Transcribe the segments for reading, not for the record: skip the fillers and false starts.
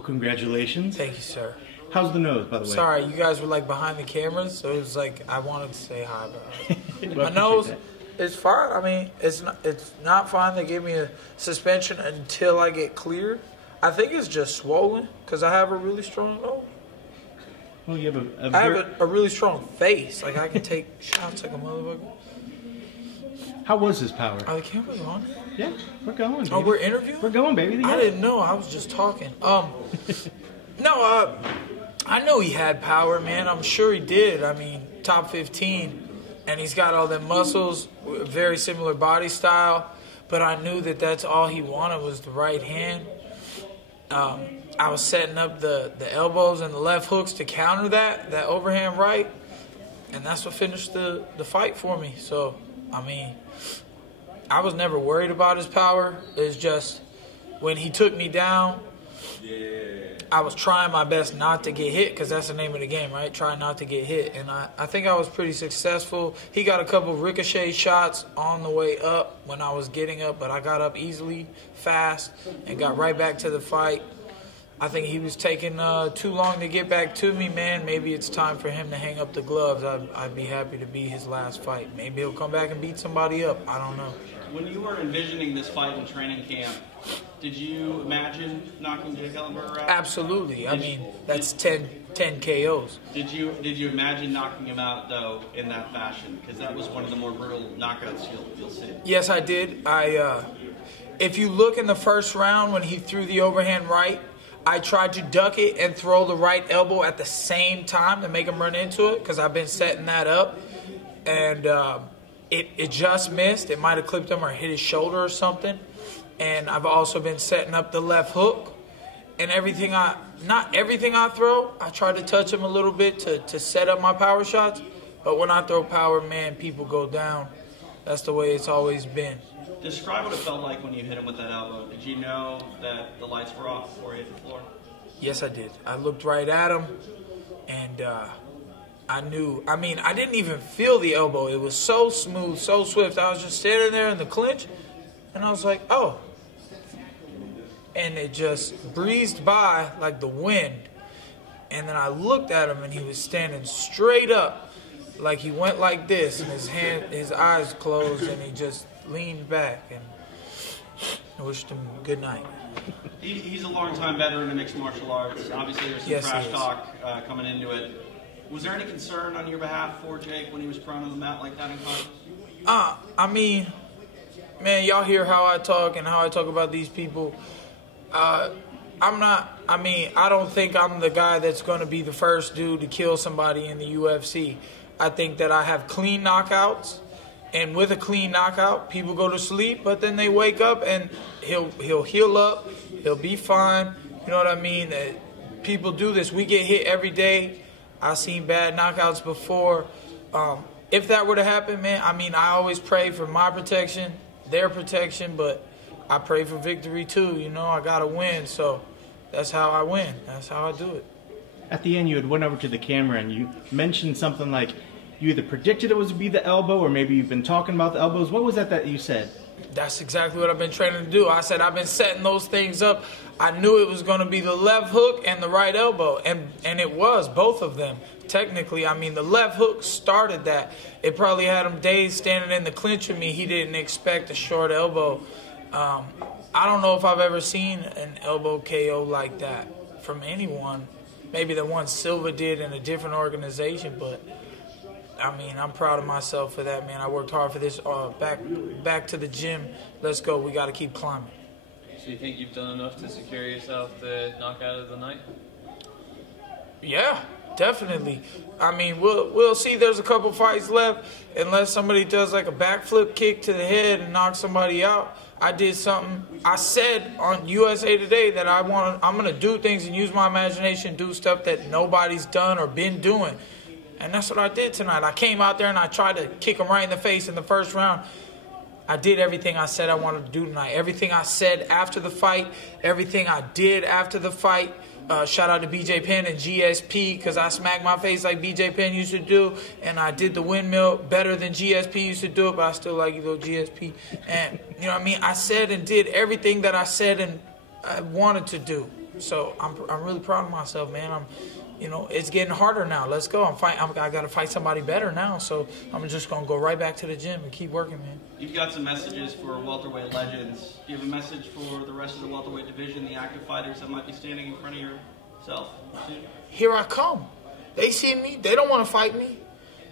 Well, congratulations. Thank you, sir. How's the nose, by the way? Sorry, you guys were like behind the cameras, so it was like I wanted to say hi, but Well, my nose that. is fine. I mean, it's not fine. They gave me a suspension until I get cleared. I think it's just swollen because I have a really strong nose. Well, you have I have a really strong face. Like I can take shots like a motherfucker. How was his power? Are the cameras on? Yeah, we're going, baby. Oh, we're interviewing? We're going, baby. I didn't know. I was just talking. No, I know he had power, man. I'm sure he did. I mean, top 15. And he's got all them muscles, very similar body style. But I knew that that's all he wanted was the right hand. I was setting up the elbows and the left hooks to counter that overhand right. And that's what finished the fight for me. So, I mean, I was never worried about his power. It's just when he took me down, I was trying my best not to get hit because that's the name of the game, right? Try not to get hit. And I think I was pretty successful. He got a couple ricochet shots on the way up when I was getting up, but I got up easily, fast, and got right back to the fight. I think he was taking too long to get back to me, man. Maybe it's time for him to hang up the gloves. I'd be happy to be his last fight. Maybe he'll come back and beat somebody up. I don't know. When you were envisioning this fight in training camp, did you imagine knocking Jake Ellenberger out? Absolutely. I mean, that's 10 KOs. Did you imagine knocking him out, though, in that fashion? Because that was one of the more brutal knockouts you'll see. Yes, I did. If you look in the first round when he threw the overhand right, I tried to duck it and throw the right elbow at the same time to make him run into it because I've been setting that up. And it just missed. It might have clipped him or hit his shoulder or something. And I've also been setting up the left hook. And not everything I throw, I try to touch him a little bit to set up my power shots. But when I throw power, man, people go down. That's the way it's always been. Describe what it felt like when you hit him with that elbow. Did you know that the lights were off before you hit the floor? Yes, I did. I looked right at him, and I knew. I mean, I didn't even feel the elbow. It was so smooth, so swift. I was just standing there in the clinch, and I was like, oh. And it just breezed by like the wind. And then I looked at him, and he was standing straight up, like he went like this, and his eyes closed, and he just leaned back, and I wished him good night. He's a long-time veteran in mixed martial arts. Obviously, there's some trash talk coming into it. Was there any concern on your behalf for Jake when he was prone on the mat like that in college? I mean, man, y'all hear how I talk and how I talk about these people. I don't think I'm the guy that's going to be the first dude to kill somebody in the UFC. I think that I have clean knockouts. And with a clean knockout, people go to sleep, but then they wake up and he'll heal up. He'll be fine. You know what I mean? People do this. We get hit every day. I've seen bad knockouts before. If that were to happen, man, I mean, I always pray for my protection, their protection, but I pray for victory too. You know, I got to win, so that's how I win. That's how I do it. At the end, you had went over to the camera and you mentioned something like, you either predicted it was to be the elbow or maybe you've been talking about the elbows. What was that you said? That's exactly what I've been training to do. I said I've been setting those things up. I knew it was going to be the left hook and the right elbow, and it was, both of them. Technically, I mean, the left hook started that. It probably had him dazed standing in the clinch with me. He didn't expect a short elbow. I don't know if I've ever seen an elbow KO like that from anyone. Maybe the one Silva did in a different organization, but I mean, I'm proud of myself for that, man. I worked hard for this. Back to the gym. Let's go. We got to keep climbing. So you think you've done enough to secure yourself the knockout of the night? Yeah, definitely. I mean, we'll see. There's a couple fights left. Unless somebody does like a backflip kick to the head and knocks somebody out. I did something. I said on USA Today that I'm going to do things and use my imagination, do stuff that nobody's done or been doing. And that's what I did tonight. I came out there and I tried to kick him right in the face in the first round. I did everything I said I wanted to do tonight. Everything I said after the fight, everything I did after the fight. Shout out to BJ Penn and GSP because I smacked my face like BJ Penn used to do. And I did the windmill better than GSP used to do it, but I still like you, though, GSP. And, you know what I mean? I said and did everything that I said and I wanted to do. So I'm really proud of myself, man. It's getting harder now. Let's go. I got to fight somebody better now. So I'm just gonna go right back to the gym and keep working, man. You've got some messages for welterweight legends. Do you have a message for the rest of the welterweight division, the active fighters that might be standing in front of yourself soon? Here I come. They see me. They don't want to fight me.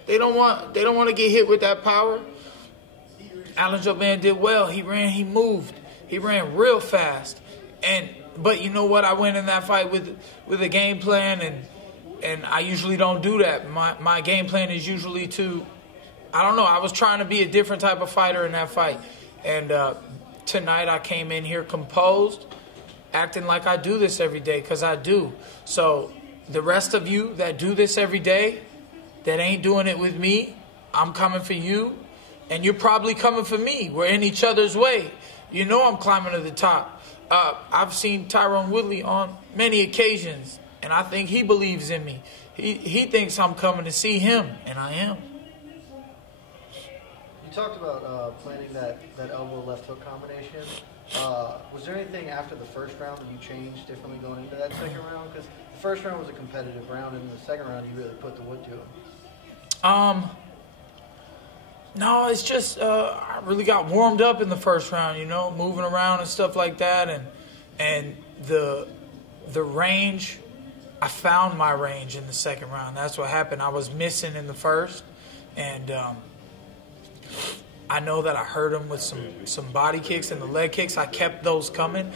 They don't want to get hit with that power. Alan Joban did well. He ran. He moved. He ran real fast. But you know what? I went in that fight with a game plan, and I usually don't do that. My game plan is usually I don't know. I was trying to be a different type of fighter in that fight. And tonight I came in here composed, acting like I do this every day, because I do. So the rest of you that do this every day, that ain't doing it with me, I'm coming for you, and you're probably coming for me. We're in each other's way. You know I'm climbing to the top. I've seen Tyron Woodley on many occasions, and I think he believes in me. He thinks I'm coming to see him, and I am. You talked about planning that elbow left hook combination. Was there anything after the first round that you changed differently going into that second round? Because the first round was a competitive round, and in the second round you really put the wood to him. No, it's just I really got warmed up in the first round, moving around and stuff like that, and the range. I found my range in the second round. That's what happened. I was missing in the first, and I know that I hurt him with some body kicks and the leg kicks. I kept those coming.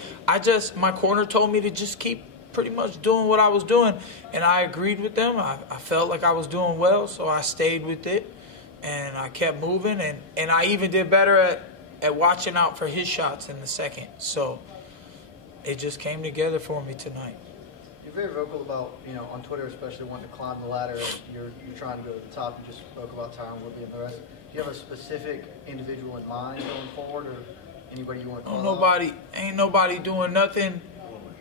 My corner told me to just keep pretty much doing what I was doing, and I agreed with them. I felt like I was doing well, so I stayed with it. And I kept moving, and I even did better at watching out for his shots in the second. So it just came together for me tonight. You're very vocal about, on Twitter especially, wanting to climb the ladder. You're trying to go to the top. You just spoke about Tyron Woodley and the rest. Do you have a specific individual in mind going forward, or anybody you want to call out? Ain't nobody doing nothing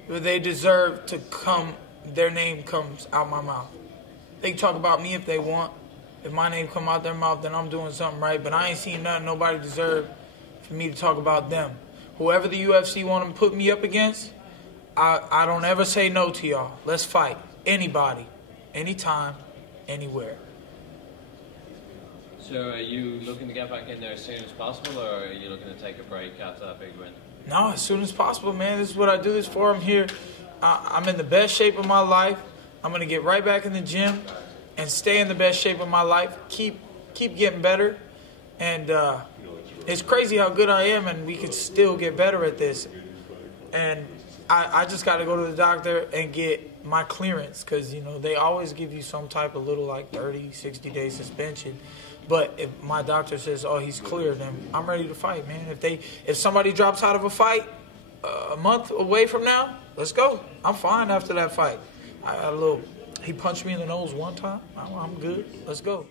where they deserve to come. Their name comes out my mouth. They can talk about me if they want. If my name come out their mouth, then I'm doing something right. But I ain't seen nothing nobody deserve for me to talk about them. Whoever the UFC want to put me up against, I don't ever say no to y'all. Let's fight. Anybody. Anytime. Anywhere. So are you looking to get back in there as soon as possible, or are you looking to take a break after that big win? No, as soon as possible, man. This is what I do this for. I'm here. I'm in the best shape of my life. I'm going to get right back in the gym and stay in the best shape of my life, keep getting better. And it's crazy how good I am, and we could still get better at this. And I just got to go to the doctor and get my clearance, because, they always give you some type of little, 30, 60-day suspension. But if my doctor says, oh, he's clear, then I'm ready to fight, man. If somebody drops out of a fight a month away from now, let's go. I'm fine after that fight. I got a little... He punched me in the nose one time. I'm good. Let's go.